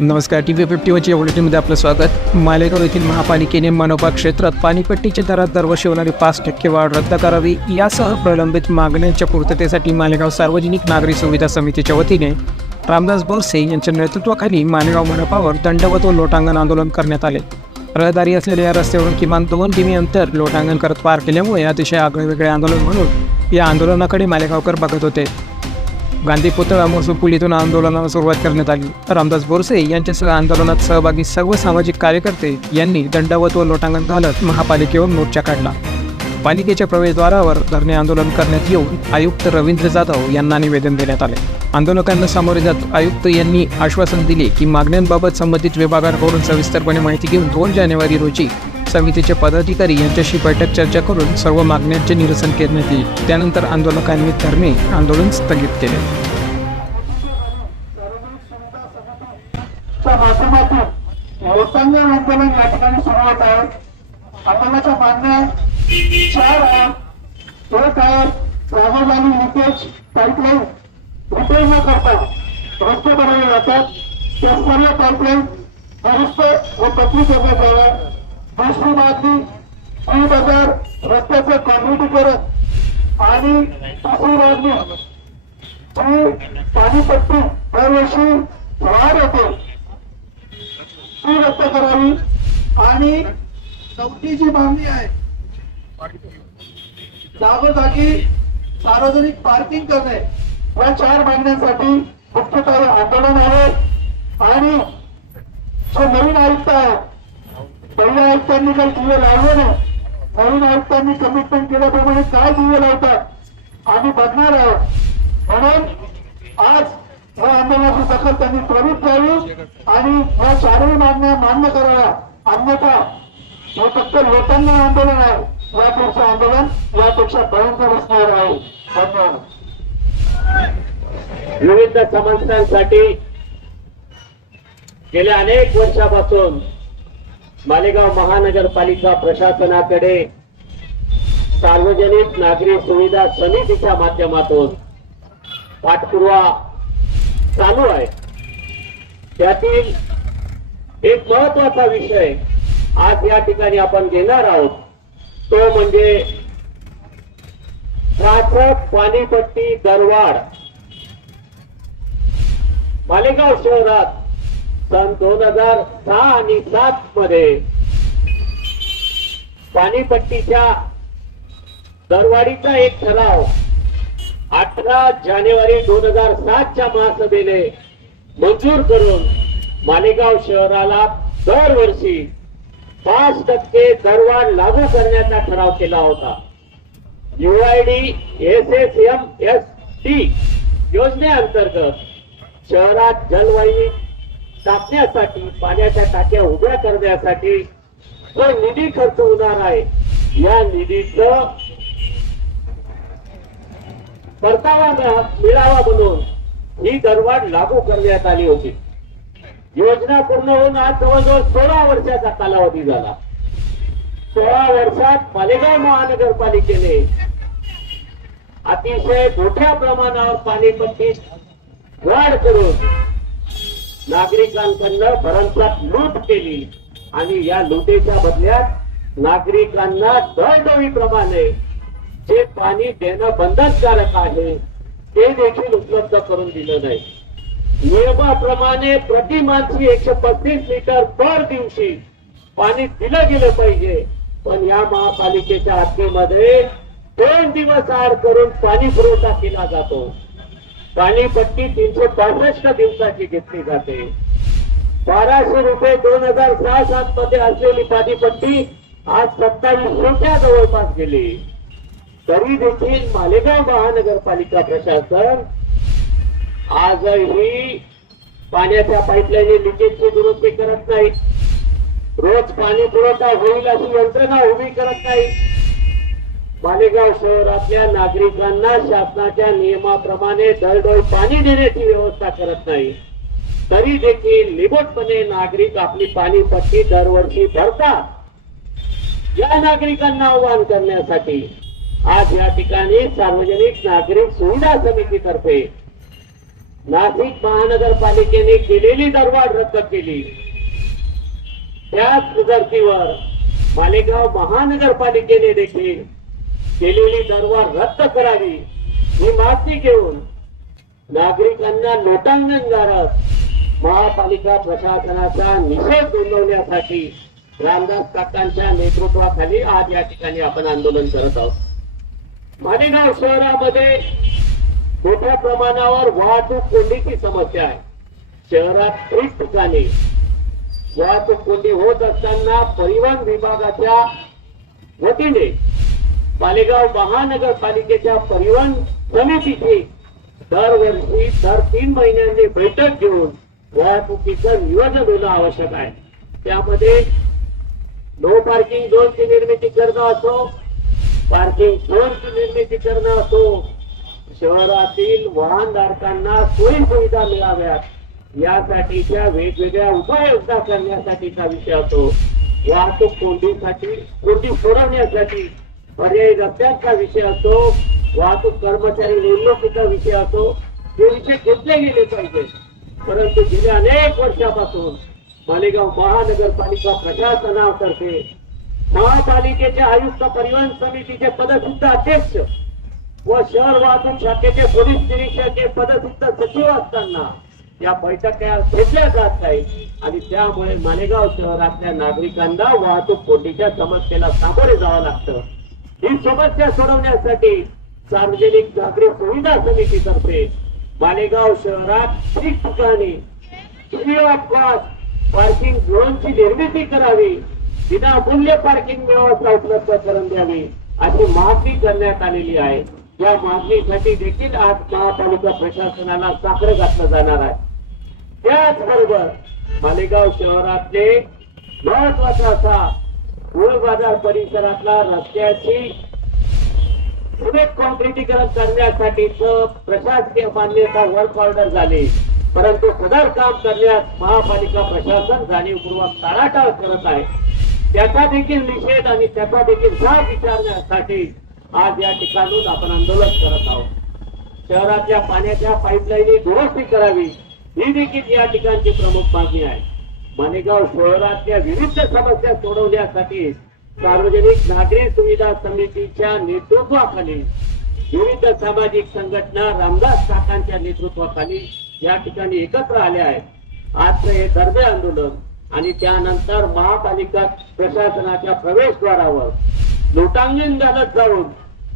नमस्कार. TV51 बुलेटिनमध्ये आपलं स्वागत. मालेगाव येथील महापालिकेने मनपा क्षेत्रात पाणीपट्टीच्या दरात दरवर्षी होणारी 5% वाढ रद्द करावी यासह प्रलंबित मागण्यांच्या पूर्ततेसाठी मालेगाव सार्वजनिक नागरी सुविधा समितीच्या वतीने रामदास बोरसे यांच्या नेतृत्वाखाली मालेगाव मनपावर दंडवत व लोटांगण आंदोलन करण्यात आले. रहदारी असलेल्या या रस्त्यावरून किमान 2 किमी अंतर लोटांगण करत पार केल्यामुळे अतिशय आगळेवेगळे आंदोलन म्हणून या आंदोलनाकडे मालेगावकर बघत होते. गांधी पुतळा मोसू पूल इथून आंदोलनाला सुरुवात करण्यात आली. रामदास बोरसे यांच्यासह आंदोलनात सहभागी सर्व सामाजिक कार्यकर्ते यांनी दंडवत व लोटांगण घालत महापालिकेवर मोर्चा काढला. पालिकेच्या प्रवेशद्वारावर धरणे आंदोलन करण्यात येऊन आयुक्त रवींद्र जाधव यांना निवेदन देण्यात आले. आंदोलकांना सामोरे जात आयुक्त यांनी आश्वासन दिले की मागण्यांबाबत संबंधित विभागांकडून सविस्तरपणे माहिती घेऊन 2 जानेवारी रोजी समितीचे पदाधिकारी यांच्याशी बैठक चर्चा करून सर्व मागण्यांचे निरसन करण्यात येईल. त्यानंतर आंदोलकांनी धरणे आंदोलन स्थगित केले. लोटांगण आंदोलन या ठिकाणी सुरू होत आहे. आंदोलनाच्या मागण्या 4 आहेत. एक आहे जागोजागी लिकेज पाईपलाईन रिपेअर न करता रस्ते बनवले जातात. त्या सर्व पाईपलाईन दुरुस्त व पत्री करण्यात याव्या. दुसरी मागणी 3,000 रस्त्याचं कॉन्क्रिटीकरण आणि तिसरी मागणी जी पाणीपट्टी दरवर्षी वाढ होते ती रद्द करावी. आणि चौथी जी मागणी आहे जागोजागी सार्वजनिक पार्किंग करणे या 4 मागण्यांसाठी मुख्यतः आंदोलन आहे. आणि जो नवीन आयुक्त आहे पहिल्या आयुक्तांनी काही दिवे लावले नाही. नवीन आयुक्तांनी कमिटमेंट केल्याप्रमाणे काय दिवे लावतात आम्ही बघणार आहोत. म्हणून आज या आंदोलनाची दखल त्यांनी त्वरित घ्यावी आणि या 4ही मागण्या मान्य कराव्या. अन्यथा हे फक्त लोकांना आंदोलन आहे. यापेक्षा आंदोलन यापेक्षा भयंकर असणार आहे. धन्यवाद. विविध समस्यांसाठी गेल्या अनेक वर्षापासून मालेगाव महानगरपालिका प्रशासनाकडे सार्वजनिक नागरी सुविधा समितीच्या माध्यमातून पाठपुरावा चालू आहे. त्यातील एक महत्वाचा विषय आज या ठिकाणी आपण घेणार आहोत तो म्हणजे शासक पाणीपट्टी दरवाढ. मालेगाव शहरात सन 2006 आणि 2007 मध्ये पाणीपट्टीच्या दरवाढीचा एक ठराव 18 जानेवारी 2007च्या महासभेने मंजूर करून मालेगाव शहराला दरवर्षी 5% दरवाढ लागू करण्याचा ठराव केला होता. UID SSMST योजनेअंतर्गत शहरात जलवाहिनी टाकण्यासाठी पाण्याच्या टाक्या उभ्या करण्यासाठी जो निधी खर्च होणार आहे या निधीचं परतावा मिळावा म्हणून ही दरवाढ लागू करण्यात आली होती. योजना पूर्ण होऊन आज जवळजवळ 16 वर्षाचा कालावधी झाला. 16 वर्षात मालेगाव महानगरपालिकेने अतिशय मोठ्या प्रमाणावर पाणीपट्टीत वाढ करून नागरिकांकडनं भरमसाठ लूट केली आणि या लुटीच्या बदल्यात नागरिकांना दरडोईप्रमाणे जे पाणी देणं बंधनकारक आहे ते देखील उपलब्ध करून दिलं नाही. नियमाप्रमाणे प्रति माणसी 135 लिटर दर दिवशी पाणी दिलं गेलं पाहिजे. पण या महापालिकेच्या हद्दीमध्ये 2 दिवस आड करून पाणी पुरवठा केला जातो. पाणीपट्टी 365 दिवसाची घेतली जाते. 1200 रुपये 2006-07 मध्ये असलेली पाणीपट्टी आज 2700च्या जवळपास गेली. तरी देखील मालेगाव महानगरपालिका प्रशासन आजही पाण्याच्या पाईपलाईन लिकेजची दुरुस्ती करत नाही. रोज पाणी पुरवठा होईल अशी यंत्रणा उभी करत नाही. मालेगाव शहरातल्या नागरिकांना शासनाच्या नियमाप्रमाणे दरडोई पाणी देण्याची व्यवस्था करत नाही. तरी देखील निबटपणे नागरिक आपली पाणीपट्टी दरवर्षी भरतात. या नागरिकांना आवाहन करण्यासाठी आज या ठिकाणी सार्वजनिक नागरिक सुविधा समितीतर्फे नाशिक महानगरपालिकेने केलेली दरवाढ रद्द केली, त्याच धर्तीवर मालेगाव महानगरपालिकेने देखील केलेली दरवाढ रद्द करावी ही मागणी घेऊन नागरिकांना लोटांगण करत महापालिका प्रशासनाचा निषेध नोंदवण्यासाठी रामदास काकांच्या नेतृत्वाखाली आज या ठिकाणी आपण आंदोलन करत आहोत. मालेगाव शहरामध्ये मोठ्या प्रमाणावर वाहतूक कोंडीची समस्या आहे. शहरात ठिकठिकाणी वाहतूक कोंडी होत असताना परिवहन विभागाच्या वतीने मालेगाव महानगरपालिकेच्या परिवहन समितीची दरवर्षी दर 3 महिन्यांनी बैठक घेऊन वाहतुकीचं नियोजन होणं आवश्यक आहे. त्यामध्ये नो पार्किंग झोनची निर्मिती करणं असो, पार्किंग झोनची निर्मिती करणं असो, शहरातील वाहनधारकांना सोयी सुविधा मिळाव्यात यासाठीच्या वेगवेगळ्या उपाययोजना करण्यासाठीचा विषय असो, वाहतूक कोंडी सोडवण्यासाठी पर्यायी रस्त्यांचा विषय असो, वाहतूक कर्मचारी नेमणुकीचा विषय असो, हे विषय घेतले गेले पाहिजे. परंतु गेल्या अनेक वर्षापासून मालेगाव महानगरपालिका प्रशासनातर्फे महापालिकेचे आयुक्त, परिवहन समितीचे पदसिद्ध अध्यक्ष व शहर वाहतूक शाखेचे पोलीस निरीक्षक हे पदसिद्ध सचिव असताना या बैठका घेतल्या जात नाहीत आणि त्यामुळे मालेगाव शहरातल्या नागरिकांना वाहतूक कोंडीच्या समस्येला सामोरे जावं लागतं. ही समस्या सोडवण्यासाठी सार्वजनिक नागरी सुविधा समितीतर्फे मालेगाव शहरात ठिकठिकाणी फ्री ऑफ कॉस्ट पार्किंग झोनची निर्मिती करावी, विनामूल्य पार्किंग व्यवस्था उपलब्ध करून द्यावी अशी मागणी करण्यात आलेली आहे. या मागणीसाठी देखील आज महापालिका प्रशासनाला साखर घातलं जाणार आहे. त्याचबरोबर मालेगाव शहरातले महत्वाचा असा मूळ बाजार परिसरातला रस्त्याची सुरेख कॉन्क्रिटीकरण करण्यासाठीच प्रशासकीय मान्यता वर्क ऑर्डर झाली, परंतु सदर काम करण्यास महापालिका प्रशासन जाणीवपूर्वक टाळाटाळ करत आहे. त्याचा देखील निषेध आणि त्याचा देखील जाब विचारण्यासाठी आज या ठिकाणून आपण आंदोलन करत आहोत. शहरातल्या पाण्याच्या पाईपलाईनी दुरुस्ती करावी ही देखील या ठिकाणची प्रमुख मागणी आहे. मालेगाव शहरातल्या विविध समस्या सोडवण्यासाठी सार्वजनिक नागरी सुविधा समितीच्या नेतृत्वाखाली विविध सामाजिक संघटना रामदास काकांच्या नेतृत्वाखाली या ठिकाणी एकत्र आल्या आहेत. आजचं हे दर्दे आंदोलन आणि त्यानंतर महापालिका प्रशासनाच्या प्रवेशद्वारावर लोटांगण घालत जाऊन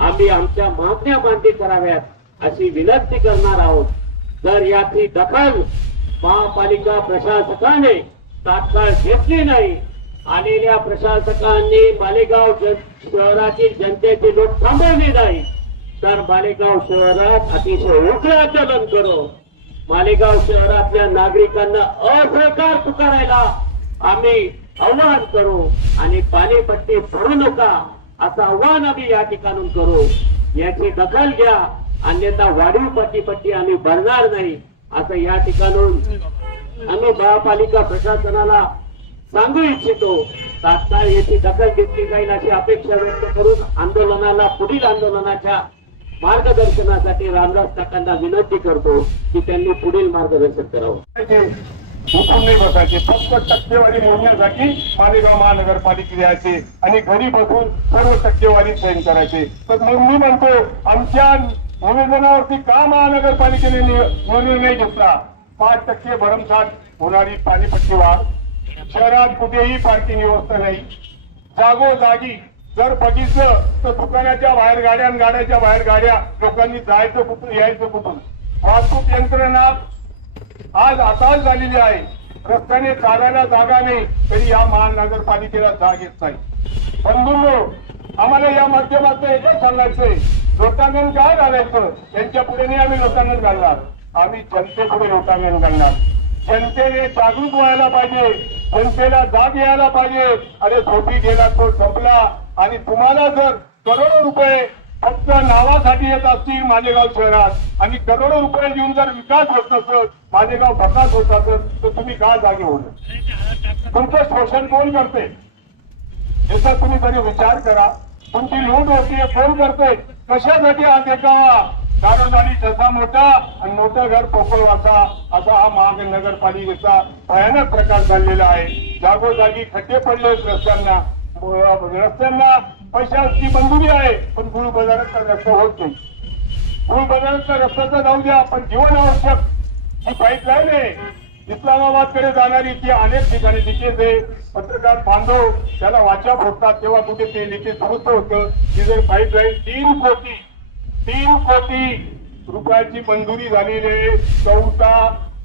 आम्ही आमच्या मागण्या मान्य कराव्यात अशी विनंती करणार आहोत. जर याची दखल महापालिका प्रशासकाने तात्काळ घेतली नाही, आलेल्या प्रशासकांनी मालेगाव शहरातील जनतेची लूट थांबवली नाही, तर मालेगाव शहरात अतिशय उग्र आंदोलन करू. मालेगाव शहरातल्या नागरिकांना असहकार पुकारायला आम्ही आव्हान करू आणि पाणीपट्टी भरू नका असं आव्हान आम्ही या ठिकाणून करू. याची दखल घ्या, अन्यथा वाढीव पाणीपट्टी आम्ही भरणार नाही असं या ठिकाणून आम्ही महापालिका प्रशासनाला सांगू इच्छितो. तात्काळ याची दखल घेतली जाईल अशी अपेक्षा व्यक्त करून पुढील आंदोलनाच्या मार्गदर्शनासाठी रामदास काकांना विनंती करतो की त्यांनी पुढील मार्गदर्शन करावं. उठून नाही बसायचे, फक्त टक्केवारी मोजण्यासाठी मालेगाव महानगरपालिकेत यायचे आणि घरी बसून सर्व टक्केवारी सैन करायचे. तर मग मी म्हणतो, आमच्या निवेदनावरती का महानगरपालिकेने निर्णय नाही घेतला? 5% भरमसाठ होणारी पाणीपट्टी वाढ, शहरात कुठेही पार्किंग व्यवस्था नाही, जागोजागी जर बघितलं तर दुकानाच्या बाहेर गाड्या आणि गाड्याच्या बाहेर गाड्या, लोकांनी जायचं कुठून यायचं कुठून? वाहतूक यंत्रणा आज आताच झालेली आहे. रस्त्याने चालायला जागा नाही तरी या महानगरपालिकेला जाग येत नाही. बंधूंनो, आम्हाला या माध्यमातून एकच सांगायचंय, लोटांगण काय घालायचं यांच्या पुढे नाही आम्ही लोटांगण घालणार, आम्ही जनतेपुढे लोटांगण घालणार. जनतेने जागरूक व्हायला पाहिजे, जनतेला जाग यायला पाहिजे. अरे झोपी गेला तो संपला. आणि तुम्हाला जर करोडो रुपये फक्त नावासाठी येत असतील मालेगाव शहरात आणि करोडो रुपये देऊन जर विकास होत नसत, मालेगाव भकास होत असत, तर तुम्ही का जागे होणार? तुमचं शोषण कोण करते याचा तुम्ही तरी विचार करा. तुमची लूट होतीये कोण करते? कशासाठी हा देखावा? दारोदारी तसा मोठा आणि मोठं घर पोकळ वाचा असा हा महानगरपालिकेचा भयानक प्रकार चाललेला आहे. जागोजागी खड्डे पडले रस्त्यांना. रस्त्यांना पैशाची मंजुरी आहे पण गुळ बाजाराचा रस्ता होत नाही. गुळ बाजाराचा रस्त्याचा जाऊ द्या पण जीवन आवश्यक ही पाईपलाईन आहे इस्लामाबाद कडे जाणारी ती अनेक ठिकाणी लिकेज आहे. पत्रकार बांधव त्याला वाचा फोडतात तेव्हा कुठे ते लिकेज दुरुस्त होतं. ही जर पाईपलाईन 3 कोटी रुपयाची मंजुरी झालेली आहे. 14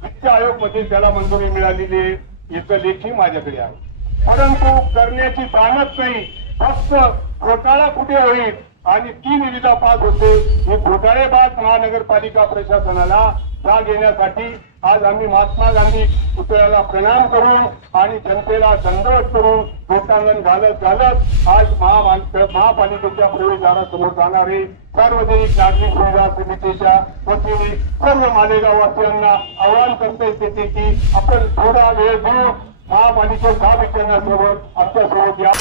वित्त आयोग मध्ये त्याला मंजुरी मिळालेली आहे. याचं लेखी माझ्याकडे आहे परंतु करण्याची जाणच नाही. फक्त घोटाळा कुठे होईल आणि ती निविदा पास होते. हे घोटाळेबाज महानगरपालिका प्रशासनाला जाग येण्यासाठी आज आम्ही महात्मा गांधी पुतळ्याला प्रणाम करून आणि जनतेला दंडवत करून लोटांगण घालत आज महापालिकेच्या प्रवेशद्वारासमोर जाणारे सार्वजनिक नागरिक सुविधा समितीच्या वतीने सर्व मालेगाव वासियांना आवाहन करता येते की आपण थोडा वेळ देऊन महापालिकेच्या विचारण्यासोबत आमच्यासोबत या.